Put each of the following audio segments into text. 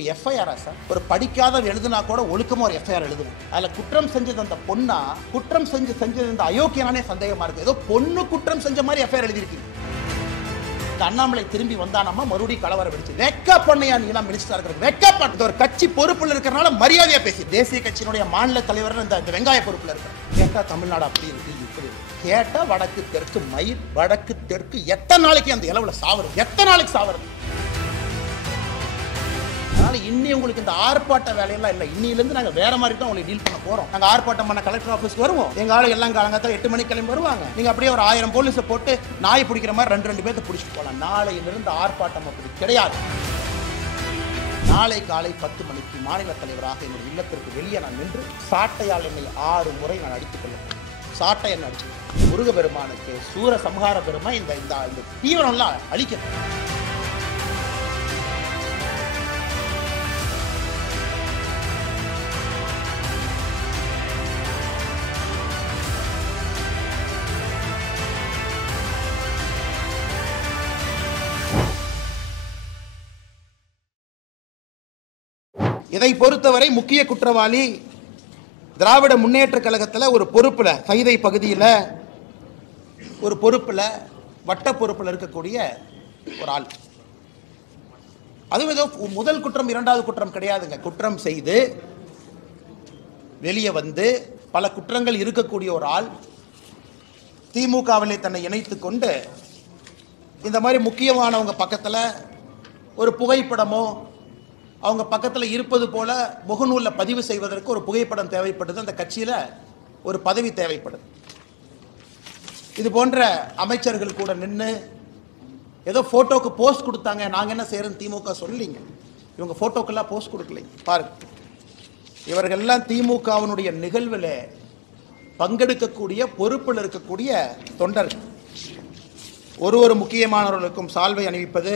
எஃப்ஐஆரா sir ஒரு படிக்காத எழுதுனா கூட ஒழுக்கமா ஒரு எஃப்ஐஆர் எழுதுவோம். அதுல குற்றம் செஞ்சது அந்த பொண்ணா குற்றம் செஞ்சது அந்த அயோக்கியனானே சந்தேகமா இருக்கு. ஏதோ பொண்ணு குற்றம் செஞ்ச மாதிரி எஃப்ஐஆர் எழுதியிருக்கீங்க. அண்ணாமலை திரும்பி வந்தானம்மா மறுபடியும் கலவரம் வெடிச்சு வெக்கப் பண்ணையா நீலாம் மினிஸ்டரா இருக்கிறது வெக்கப் பண்ண ஒரு கட்சி பொறுப்புல இருக்கிறனால மரியாதையா பேசி தேசிய கட்சியினுடைய மாநில தலைவர் இந்த வெங்காய பொறுப்புல இருக்க கேட்டா தமிழ்நாடு அப்படி இருக்கு இப்படி கேட்டா வடக்கு தெற்கு மயில் வடக்கு தெற்கு எத்தனை நாளைக்கு அந்த இளவுல சாவரும் எத்தனை நாளைக்கு சாவரும். இன்னி உங்களுக்கு இந்த ஆர்ப்பாட்ட வேலையெல்லாம் இல்லை. இன்னிலிருந்து நாங்க வேற மாதிரி தான் உங்களை டீல் பண்ண போறோம். நாங்க ஆர்ப்பாட்டம் பண்ண கலெக்டர் ஆஃபீஸ்க்கு வருவோம். எங்க ஆளு எல்லாம் காலங்கத்தான் 8 மணிக்கு கிளம்பி வருவாங்க. நீங்க அப்படியே ஒரு 1000 போலீஸை போட்டு நாய் பிடிக்கிற மாதிரி ரெண்டு பேர்த்த பிடிச்சிட்டு போகலாம். நாளையிலிருந்து ஆர்ப்பாட்டம் அப்படி கிடையாது. நாளை காலை 10 மணிக்கு மாநில தலைவராக என்னுடைய இல்லத்திற்கு வெளியே நான் நின்று சாட்டையால் என்னை 6 முறை நான் அடித்துக் கொள்ள சாட்டை என்ன அடிச்சு முருகபெருமானுக்கு சூர சம்ஹார பெருமா இந்த தீவிரம்லாம் அழிக்கணும். இதை பொறுத்தவரை முக்கிய குற்றவாளி திராவிட முன்னேற்ற கழகத்தில் ஒரு பொறுப்புல சைதை பகுதியில் ஒரு பொறுப்புல வட்ட பொறுப்புல இருக்கக்கூடிய ஒரு ஆள். அதுவும் ஏதோ முதல் குற்றம் இரண்டாவது குற்றம் கிடையாதுங்க. குற்றம் செய்து வெளியே வந்து பல குற்றங்கள் இருக்கக்கூடிய ஒரு ஆள் திமுகவிலே தன்னை இணைத்துக் கொண்டு இந்த மாதிரி முக்கியமானவங்க பக்கத்தில் ஒரு புகைப்படமோ அவங்க பக்கத்தில் இருப்பது போல முகநூலில் பதிவு செய்வதற்கு ஒரு புகைப்படம் தேவைப்படுது. அந்த கட்சியில் ஒரு பதவி தேவைப்படுது. இது போன்ற அமைச்சர்கள் கூட நின்று ஏதோ ஃபோட்டோக்கு போஸ்ட் கொடுத்தாங்க. நாங்கள் என்ன செய்யறோம் திமுக சொல்லீங்க. இவங்க ஃபோட்டோக்கெல்லாம் போஸ்ட் கொடுக்கலை. பாருங்க, இவர்கள்லாம் திமுகவினுடைய நிகழ்வில் பங்கெடுக்கக்கூடிய பொறுப்பில் இருக்கக்கூடிய தொண்டர்கள். ஒரு முக்கியமானவர்களுக்கும் சால்வை அணிவிப்பது,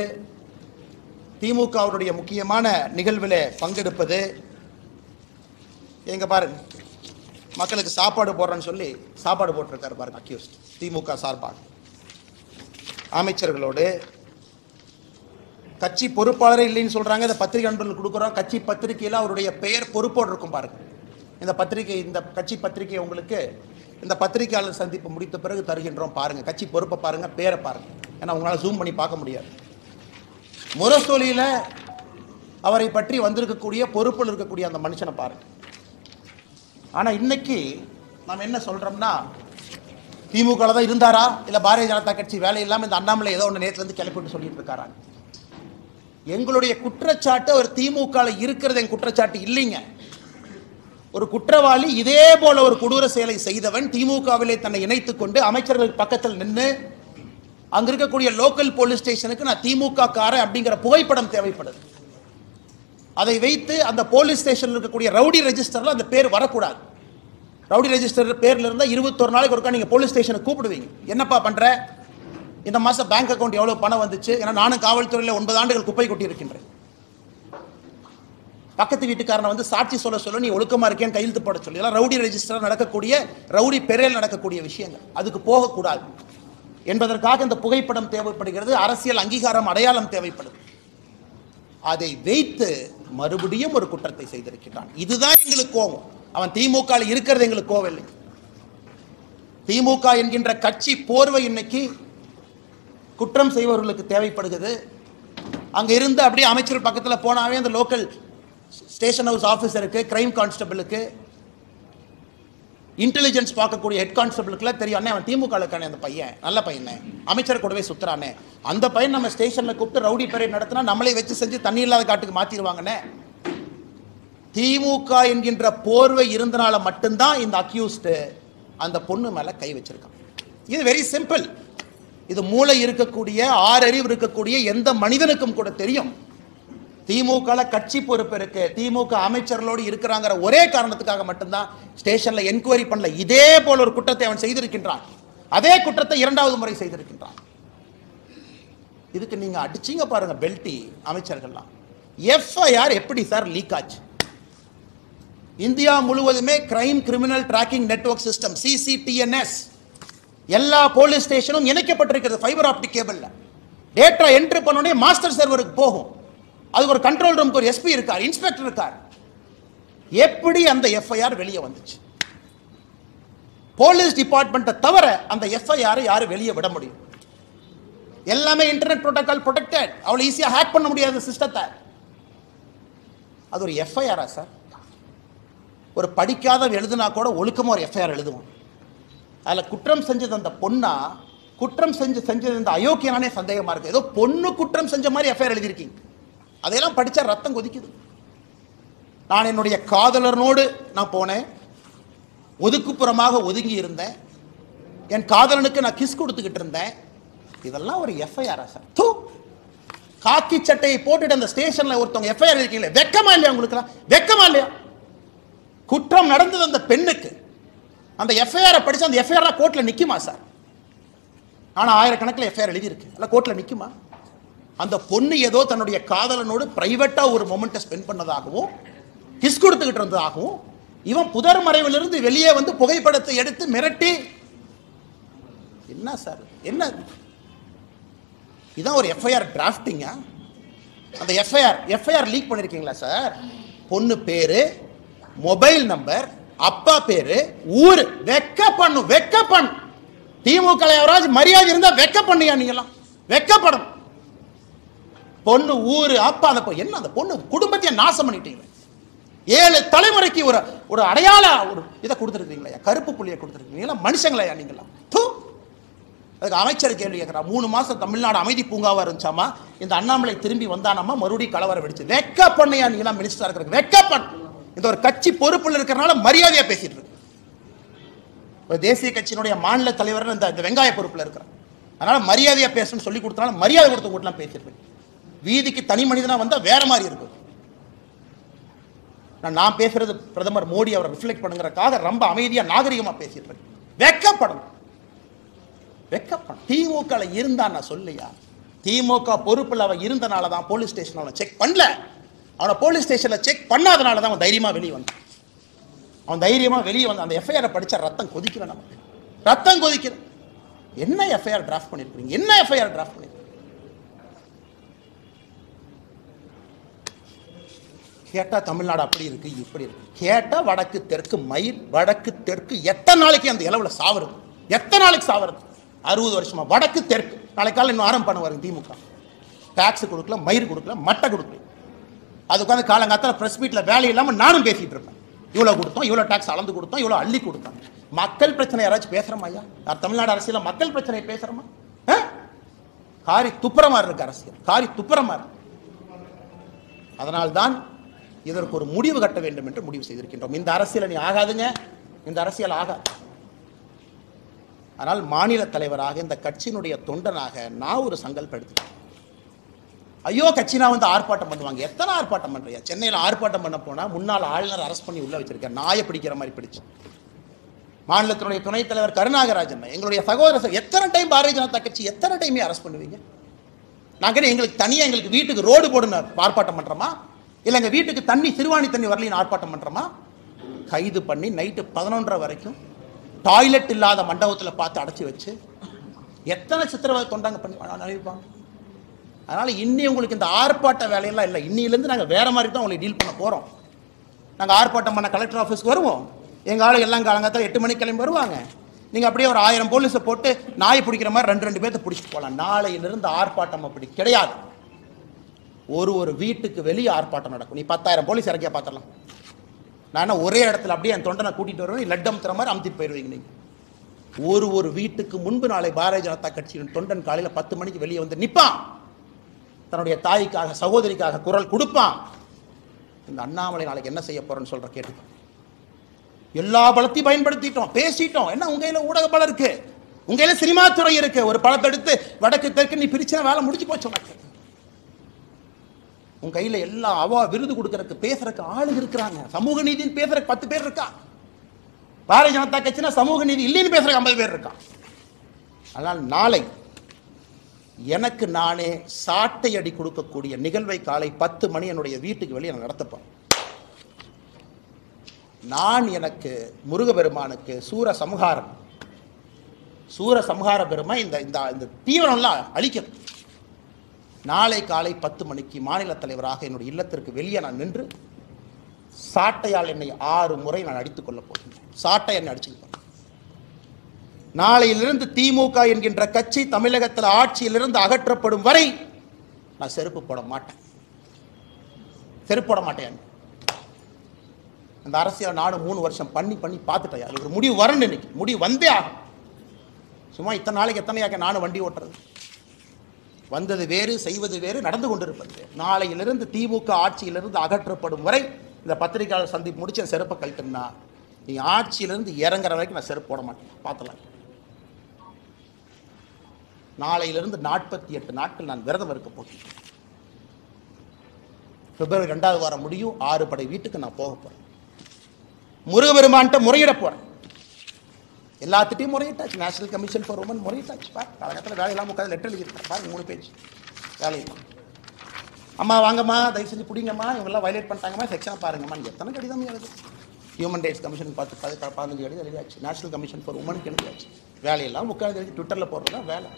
திமுகவுடைய முக்கியமான நிகழ்வில் பங்கெடுப்பது. எங்க பாருங்க, மக்களுக்கு சாப்பாடு போடுறேன்னு சொல்லி சாப்பாடு போட்டிருக்காரு பாருங்க அக்யூஸ்ட் திமுக சார்பாக. அமைச்சர்களோடு கட்சி பொறுப்பாளரே இல்லைன்னு சொல்றாங்க. இந்த பத்திரிகை நண்பர்கள் கொடுக்குறோம். கட்சி பத்திரிகையில் அவருடைய பெயர் பொறுப்போடு இருக்கும் பாருங்க. இந்த கட்சி பத்திரிகை உங்களுக்கு இந்த பத்திரிகையாளர் சந்திப்பு முடித்த பிறகு தருகின்றோம். பாருங்க, கட்சி பொறுப்பை பாருங்க, பேரை பாருங்க. ஏன்னா உங்களால் ஜூம் பண்ணி பார்க்க முடியாது. முரசொலியில் அவரை பற்றி வந்திருக்கக்கூடிய பொறுப்பில் இருக்கக்கூடிய அந்த மனுஷனை பாருங்க. ஆனால் இன்னைக்கு நாம் என்ன சொல்றோம்னா, திமுக தான் இருந்தாரா இல்லை பாரதிய ஜனதா கட்சி வேலை இல்லாமல் இந்த அண்ணாமலை ஏதோ ஒன்று நேற்றுலேருந்து கிளப்பிட்டு சொல்லிட்டு இருக்காரா? எங்களுடைய குற்றச்சாட்டு அவர் திமுக இருக்கிறது என் குற்றச்சாட்டு இல்லைங்க. ஒரு குற்றவாளி இதே போல ஒரு கொடூர செயலை செய்தவன் திமுகவிலே தன்னை இணைத்துக் கொண்டு அமைச்சர்கள் பக்கத்தில் நின்று அங்க இருக்கக்கூடிய லோக்கல் போலீஸ் ஸ்டேஷனுக்கு நான் திமுக காரன் அப்படிங்கிற புகைப்படம் தேவைப்படுது. அதை வைத்து அந்த போலீஸ் ஸ்டேஷனில் இருக்கக்கூடிய ரவுடி ரெஜிஸ்டர்ல அந்த பேர் வரக்கூடாது. ரவுடி ரெஜிஸ்டர் பேர்ல இருந்தால் 21 நாளைக்கு ஒருக்கா நீங்க போலீஸ் ஸ்டேஷனுக்கு கூப்பிடுவீங்க. என்னப்பா பண்ற, இந்த மாசம் பேங்க் அக்கௌண்ட் எவ்வளவு பணம் வந்துச்சு? ஏன்னா நானும் காவல்துறையில் 9 ஆண்டுகள் குப்பை கொட்டி இருக்கின்றேன். பக்கத்து வீட்டுக்காரனை வந்து சாட்சி சொல்ல நீ ஒழுக்கமா இருக்கேன்னு கையெழுத்து போட சொல்லி எல்லாம் ரவுடி ரெஜிஸ்டர் நடக்கக்கூடிய ரவுடி பெயரில் நடக்கக்கூடிய விஷயங்கள். அதுக்கு போகக்கூடாது என்பதற்காக இந்த புகைப்படம் தேவைப்படுகிறது. அரசியல் அங்கீகாரம் அடையாளம் தேவைப்படுது. அதை வைத்து மறுபடியும் ஒரு குற்றத்தை செய்திருக்கிறான். இதுதான் எங்களுக்கு கோபம். அவன் திமுக இருக்கிறது எங்களுக்கு கோவம் இல்லை. திமுக என்கின்ற கட்சி போர்வை இன்னைக்கு குற்றம் செய்பவர்களுக்கு தேவைப்படுகிறது. அங்க இருந்து அப்படியே அமைச்சர் பக்கத்தில் போனாவே அந்த லோக்கல் ஸ்டேஷன் ஹவுஸ் ஆஃபீஸருக்கு, கிரைம் கான்ஸ்டபிளுக்கு, இன்டெலிஜென்ஸ் பார்க்கக்கூடிய ஹெட் கான்ஸ்டபிளுக்குலாம் தெரியும். அண்ணே அவன் திமுக இருக்கானே, அந்த பையன் நல்ல பையனே, அமைச்சர் கூடவே சுத்துறானே, அந்த பையன் நம்ம ஸ்டேஷனில் கூப்பிட்டு ரவுடி பரேட் நடத்தினா நம்மளே வச்சு செஞ்சு தண்ணி இல்லாத காட்டுக்கு மாற்றிடுவாங்கண்ணே. திமுக என்கின்ற போர்வை இருந்தனால மட்டும்தான் இந்த அக்யூஸ்டு அந்த பொண்ணு மேலே கை வச்சிருக்கான். இது வெரி சிம்பிள். இது மூளை இருக்கக்கூடிய ஆறறிவு இருக்கக்கூடிய எந்த மனிதனுக்கும் கூட தெரியும். திமுக கட்சி பொறுப்பு இருக்கு, திமுக அமைச்சர்களோடு இருக்கிறாங்கிற ஒரே காரணத்துக்காக மட்டும்தான் ஸ்டேஷன்ல என்கொயரி பண்ணல. இதே போல ஒரு குற்றத்தை அவன் செய்திருக்கின்றான். அதே குற்றத்தை 2வது முறை செய்திருக்கின்றான். இதுக்கு நீங்க அடிச்சீங்க பாருங்க பெல்டி அமைச்சர்கள்லாம். எஃப்ஐஆர் எப்படி சார் லீக் ஆச்சு? இந்தியா முழுவதுமே crime criminal tracking network system CCTNS எல்லா போலீஸ் ஸ்டேஷனும் இணைக்கப்பட்டிருக்கிறது ஃபைபர் ஆப்டிக் கேபிள்ல. டேட்டா என்ட்ரி பண்ணோடனே மாஸ்டர் சர்வருக்கு போகும். அதுக்கு ஒரு கண்ட்ரோல் ரூமுக்கு ஒரு எஸ்பி இருக்கார், இன்ஸ்பெக்டர் இருக்கார். எப்படி அந்த எஃப்ஐஆர் வெளியே வந்துச்சு? போலீஸ் டிபார்ட்மெண்ட்டை தவிர அந்த எஃப்ஐஆர் யாரும் வெளியே விட முடியும்? எல்லாமே இன்டர்நெட் புரோட்டோகால் ப்ரொடெக்டட். அவ்வளோ ஈஸியாக ஹேக் பண்ண முடியாத சிஸ்டத்தை. அது ஒரு எஃப்ஐஆரா சார்? ஒரு படிக்காத எழுதுனா கூட ஒழுக்கமாக ஒரு எஃப்ஐஆர் எழுதுவோம். அதில் குற்றம் செஞ்சது அந்த பொண்ணா, குற்றம் செஞ்சது இந்த அயோக்கியனானே சந்தேகமாக இருக்குது. ஏதோ பொண்ணு குற்றம் செஞ்ச மாதிரி எஃப்ஐஆர் எழுதியிருக்கீங்க. அதையெல்லாம் படித்தா ரத்தம் கொதிக்குது. நான் என்னுடைய காதலனோடு நான் போனேன், ஒதுக்குப்புறமாக ஒதுங்கி இருந்தேன், என் காதலனுக்கு நான் கிஸ் கொடுத்துக்கிட்டு இருந்தேன். இதெல்லாம் ஒரு எஃப்ஐஆரா சார்? தூ, காக்கி சட்டையை போட்டுட்டு அந்த ஸ்டேஷன்ல ஒருத்தவங்க எஃப்ஐஆர் இருக்கீங்களே, வெக்கமா இல்லையா உங்களுக்கு? வெக்கமா இல்லையா? குற்றம் நடந்தது அந்த பெண்ணுக்கு. அந்த எஃப்ஐஆரை படிச்சு அந்த எஃப்ஐஆர் கோர்ட்ல நிக்குமா சார்? ஆனா ஆயிரக்கணக்கில் எஃப்ஐஆர் எழுதியிருக்கு, அல்ல கோர்ட்ல நிக்குமா? அந்த பொண்ணு ஏதோ தன்னுடைய காதலனோடு பிரைவேட்டா ஒரு மொமெண்ட்டை ஸ்பெண்ட் பண்ணதாகவும் கிஸ் கொடுத்துக்கிட்டு இருந்ததாகவும் இவன் புதர் மறைவிலிருந்து வெளியே வந்து புகைப்படத்தை எடுத்து மிரட்டி, என்ன சார் என்ன இதான் ஒரு எஃப்ஐஆர் டிராஃப்டிங்கா? அந்த எஃப்ஐஆர் லீக் பண்ணிருக்கீங்களா சார்? பொண்ணு பேரு, மொபைல் நம்பர், அப்பா பேரு, ஊரு. வெக்க பண்ணு. திமுக எவராஜ் மரியாதை இருந்தா வெக்க பண்ணியா? நீங்களாம் வெக்கப்படும். பொண்ணு, ஊரு, அப்பா, அந்த என்ன அந்த பொண்ணு குடும்பத்தையே நாசம் பண்ணிட்டீங்க. 7 தலைமுறைக்கு ஒரு அடையாள ஒரு இதை கொடுத்துருக்கீங்களா? கருப்பு புள்ளியை கொடுத்துருக்கீங்களா? மனுஷங்களையா நீங்களாம்? அதுக்கு அமைச்சர் கேள்வி கேட்கிறார். 3 மாசம் தமிழ்நாடு அமைதி பூங்காவா இருந்துச்சாமா, இந்த அண்ணாமலை திரும்பி வந்தானாமா, மறுபடியும் கலவரம் வெடிச்சு. வெக்க பண்ணியா நீங்களாம் மினிஸ்டரா இருக்கிற? வெக்கப்பண். இந்த ஒரு கட்சி பொறுப்புல இருக்கிறனால மரியாதையா பேசிட்டு இருக்கு. தேசிய கட்சியினுடைய மாநில தலைவர் இந்த வெங்காய பொறுப்புல இருக்கிறார், அதனால மரியாதையா பேசணும்னு சொல்லி கொடுத்தனால மரியாதை கொடுத்து கூட்டலாம் பேசிட்டு இருக்கு. வீதிக்கு தனி மனிதனா வந்தா வேற மாதிரி இருக்கும். நான் பேசுறது பிரதமர் மோடி அவரை ரிஃப்ளெக்ட் பண்ணுங்கிறதுக்காக ரொம்ப அமைதியா நாகரிகமா பேசிட்டு இருக்கு. வெக்கப்படணும். திமுக இருந்தா நான் சொல்லியா? திமுக பொறுப்பில் அவன் இருந்தனால தான் போலீஸ் ஸ்டேஷன் அவனை செக் பண்ணல. அவனை போலீஸ் ஸ்டேஷன்ல செக் பண்ணாதனால தான் அவன் தைரியமா வெளியே வந்தான். அவன் தைரியமா வெளியே வந்து அந்த எஃப்ஐஆரை படிச்சா ரத்தம் கொதிக்கல. நமக்கு ரத்தம் கொதிக்கல. என்ன எஃப்ஐஆர் டிராஃப்ட் பண்ணிருக்கீங்க? என்ன எஃப்ஐஆர் டிராஃப்ட் பண்ணிருக்கீங்க? கேட்டா தமிழ்நாடு அப்படி இருக்கு, இப்படி இருக்கு. கேட்டா வடக்கு தெற்கு மயில், வடக்கு தெற்கு எத்தனை நாளைக்கு அந்த இளவுல சாவறது? எத்தனை நாளைக்கு சாவறது? 60 வருஷமா வடக்கு தெற்கு. நாளைக்கு காலையில் இன்னும் ஆரம்பம் பண்ணுவாரு திமுக. டாக்ஸ் கொடுக்கல, மயிர் கொடுக்கல, மட்டை கொடுக்கல. அது உட்காந்து காலங்காத்தால பிரஸ் மீட்ல வேலை இல்லாமல் நானும் பேசிட்டு இருப்பேன். இவ்வளோ கொடுத்தோம், இவ்வளோ டாக்ஸ் அளந்து கொடுத்தோம், இவ்வளோ அள்ளி கொடுத்தோம். மக்கள் பிரச்சனை யாராச்சும் பேசுறோமா ஐயா? தமிழ்நாடு அரசியல மக்கள் பிரச்சனை பேசுறோமா? காரி துப்புரமா இருக்கு அரசியல், காரி துப்புரமா இருக்கு. அதனால்தான் இதற்கு ஒரு முடிவு கட்ட வேண்டும் என்று முடிவு செய்திருக்கின்றோம். இந்த அரசியல் நீ ஆகாதுங்க, இந்த அரசியல் ஆகாது. ஆனால் மாநில தலைவராக, இந்த கட்சியினுடைய தொண்டனாக நான் ஒரு சங்கல்பம் எடுத்துட்டேன். ஐயோ கட்சினா வந்து ஆர்ப்பாட்டம் பண்ணுவாங்க. எத்தனை ஆர்ப்பாட்டம் பண்றியா? சென்னையில் ஆர்ப்பாட்டம் பண்ண போனா முன்னாள் ஆளுநர் அரெஸ்ட் பண்ணி உள்ள வச்சிருக்கேன், நாயை பிடிக்கிற மாதிரி பிடிச்சு. மாநிலத்தினுடைய துணைத் தலைவர் கருணாகராஜன், எங்களுடைய சகோதரர், எத்தனை டைம் பாரதிய ஜனதா கட்சி எத்தனை டைமே அரெஸ்ட் பண்ணுவீங்க? நாங்கள் எங்களுக்கு தனியாக எங்களுக்கு வீட்டுக்கு ரோடு போடுன்னு ஆர்ப்பாட்டம் பண்றோமா? இல்லை எங்கள் வீட்டுக்கு தண்ணி, சிறுவாணி தண்ணி வரலின்னு ஆர்ப்பாட்டம் பண்றோமா? கைது பண்ணி நைட்டு 11:30 வரைக்கும் டாய்லெட் இல்லாத மண்டபத்தில் பார்த்து அடைச்சி வச்சு எத்தனை சித்திரவதை தொண்டாங்க பண்ணி அனுப்பிப்பாங்க. அதனால இன்னி உங்களுக்கு இந்த ஆர்ப்பாட்ட வேலையெல்லாம் இல்லை. இன்னிலேருந்து நாங்கள் வேற மாதிரி தான் உங்களை டீல் பண்ண போகிறோம். நாங்கள் ஆர்ப்பாட்டம் பண்ண கலெக்டர் ஆஃபீஸ்க்கு வருவோம். எங்கள் ஆளு எல்லாம் காலங்காத்தால் 8 மணிக்கு கிளம்பி வருவாங்க. நீங்கள் அப்படியே ஒரு 1000 போலீஸை போட்டு நாயை பிடிக்கிற மாதிரி 2 பேர்த்த பிடிச்சிட்டு போகலாம். நாளையிலிருந்து ஆர்ப்பாட்டம் அப்படி கிடையாது. ஒரு வீட்டுக்கு வெளியே ஆர்ப்பாட்டம் நடக்கும். நீ 10,000 போலீஸ் இறக்கியா பார்த்துடலாம். நான் ஒரே இடத்துல அப்படியே என் தொண்டனை கூட்டிட்டு வருவேன், லட்டு அமுத்துற மாதிரி அமுத்திட்டு போயிடுவீங்க. நீங்கள் ஒரு வீட்டுக்கு முன்பு நாளை பாரதிய ஜனதா கட்சியின் தொண்டன் காலையில் 10 மணிக்கு வெளியே வந்து நிற்பான். தன்னுடைய தாய்க்காக, சகோதரிக்காக குரல் கொடுப்பான். இந்த அண்ணாமலை நாளைக்கு என்ன செய்ய போறேன்னு சொல்ற கேட்டு எல்லா பலத்தையும் பயன்படுத்திட்டோம், பேசிட்டோம். என்ன உங்க கையில ஊடக பலம் இருக்கு, உங்க கையில சினிமா துறை இருக்கு. ஒரு படத்தை எடுத்து வடக்கு தெற்கு நீ பிரிச்சா வேலை முடிஞ்சு போச்சு. உனக்கு உங்க கையில எல்லா விருது கொடுக்கறதுக்கு பேசுறதுக்கு ஆளுங்க இருக்கிறாங்க. சமூக நீதினு பேசுறதுக்கு 10 பேர் இருக்கா. பாரதிய ஜனதா கட்சினா சமூக நீதி இல்லைன்னு பேசுறதுக்கு 50 பேர் இருக்கா. ஆனால் நாளை எனக்கு நானே சாட்டை அடி கொடுக்கக்கூடிய நிகழ்வை காலை 10 மணி என்னுடைய வீட்டுக்கு வெளியே நான் நடத்தப்போம். நான் எனக்கு முருகபெருமானுக்கு சூர சம்ஹார பெருமை இந்த தீவிரம்லாம் அழிக்கணும். நாளை காலை 10 மணிக்கு மாநில தலைவராக என்னுடைய இல்லத்திற்கு வெளியே நான் நின்று சாட்டையால் என்னை 6 முறை நான் அடித்துக் கொள்ளப் போகிறேன். சாட்டை என்னை அடிச்சுக்கிட்டேன். நாளையிலிருந்து திமுக என்கின்ற கட்சி தமிழகத்தில் ஆட்சியிலிருந்து அகற்றப்படும் வரை நான் செருப்பு போட மாட்டேன். செருப்பு போட மாட்டேன். அந்த அரசியல் நானும் 3 வருஷம் பண்ணி பார்த்துட்டேன். அது ஒரு முடிவு வரணும். இன்னைக்கு முடிவு வந்தே ஆகும். சும்மா இத்தனை நாளைக்கு எத்தனையாக்க நானும் வண்டி ஓட்டுறது. வந்தது வேறு, செய்வது வேறு, நடந்து கொண்டிருப்பது. நாளையிலிருந்து திமுக ஆட்சியிலிருந்து அகற்றப்படும் வரை இந்த பத்திரிகையாளர் சந்திப்பு முடிச்சு என் செருப்பை கழட்டுனா நீ ஆட்சியிலிருந்து இறங்குற வரைக்கும் நான் செருப்பு போட மாட்டேன். பார்த்தலாம். நாளையிலிருந்து 48 நாட்கள் நான் விரதம் இருக்க போகிறேன். பிப்ரவரி 2வது வாரம் முடியும். 6 படை வீட்டுக்கு நான் போக போறேன். முருகபெருமான்கிட்ட முறையிட போறேன். எல்லாத்திட்டையும் முறையிட்டாச்சு. நேஷனல் கமிஷன் ஃபார் உமன் முறையிட்டாச்சு. காலகட்டத்தில் வேலையெல்லாம் உட்காந்து லெட்டர் எழுதியிருக்கேன். பாருங்க 3 பேஜ் வேலையெல்லாம். அம்மா வாங்கம்மா, தயவு செஞ்சு பிடிங்கம்மா, இவங்கெல்லாம் வயலேட் பண்ணிட்டாங்கம்மா, செக்ஷனை பாருங்கம்மா. எத்தனை கடிதம் எழுது. ஹியூமன் ரைட்ஸ் கமிஷன் 15 கடிதம் எழுதியாச்சு. நேஷனல் கமிஷன் ஃபார் உமனுக்கு எழுதியாச்சு. வேலையெல்லாம் உட்காந்து எழுதி ட்விட்டரில் போடுறதா வேலை.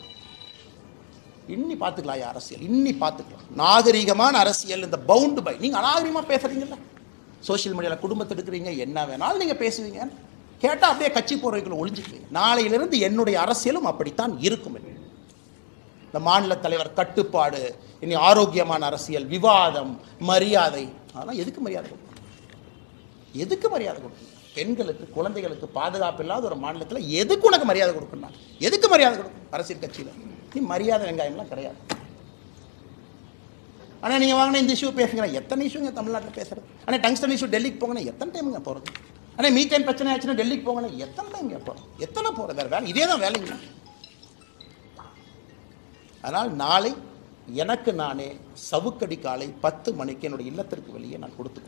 இன்னி பார்த்துக்கலாம். அரசியல் இன்னி பார்த்துக்கலாம். நாகரிகமான அரசியல். இந்த பவுண்டு பை நீங்கள் அநாகரிகமாக பேசுறீங்கல்ல, சோசியல் மீடியாவில் குடும்பத்தை எடுக்கிறீங்க, என்ன வேணாலும் நீங்கள் பேசுவீங்க. கேட்டால் அப்படியே கட்சி போறவைக்குள்ள ஒளிஞ்சுக்குவீங்க. நாளையிலிருந்து என்னுடைய அரசியலும் அப்படித்தான் இருக்கும். இந்த மாநில தலைவர் கட்டுப்பாடு, இனி ஆரோக்கியமான அரசியல், விவாதம், மரியாதை. அதெல்லாம் எதுக்கு மரியாதை கொடுக்கணும்? எதுக்கு மரியாதை கொடுக்கணும்? பெண்களுக்கு, குழந்தைகளுக்கு பாதுகாப்பு இல்லாத ஒரு மாநிலத்தில் எதுக்கு உனக்கு மரியாதை கொடுக்கணும்? எதுக்கு மரியாதை கொடுக்கணும்? அரசியல் கட்சியில் நீ மரியாதை வெங்காயம்லாம் கிடையாது. ஆனால் நீங்கள் வாங்கின இந்த இஷ்யூ பேசுகிறேன். எத்தனை இஷ்யூங்க தமிழ்நாட்டில் பேசுறது? ஆனால் டங்ஸ்டன் இஷ்யூ டெல்லிக்கு போங்கன்னா எத்தனை டைமுங்க போகிறது? ஆனால் மீத்தேன் பிரச்சனை ஆச்சுன்னா டெல்லிக்கு போங்கன்னா எத்தனை டைம் போகிறோம்? எத்தனை போகிறது? வேறு வேலை இதே தான் வேலைங்க. அதனால் நாளை எனக்கு நானே சவுக்கடி காலை 10 மணிக்கு என்னுடைய இல்லத்திற்கு வெளியே நான் கொடுத்து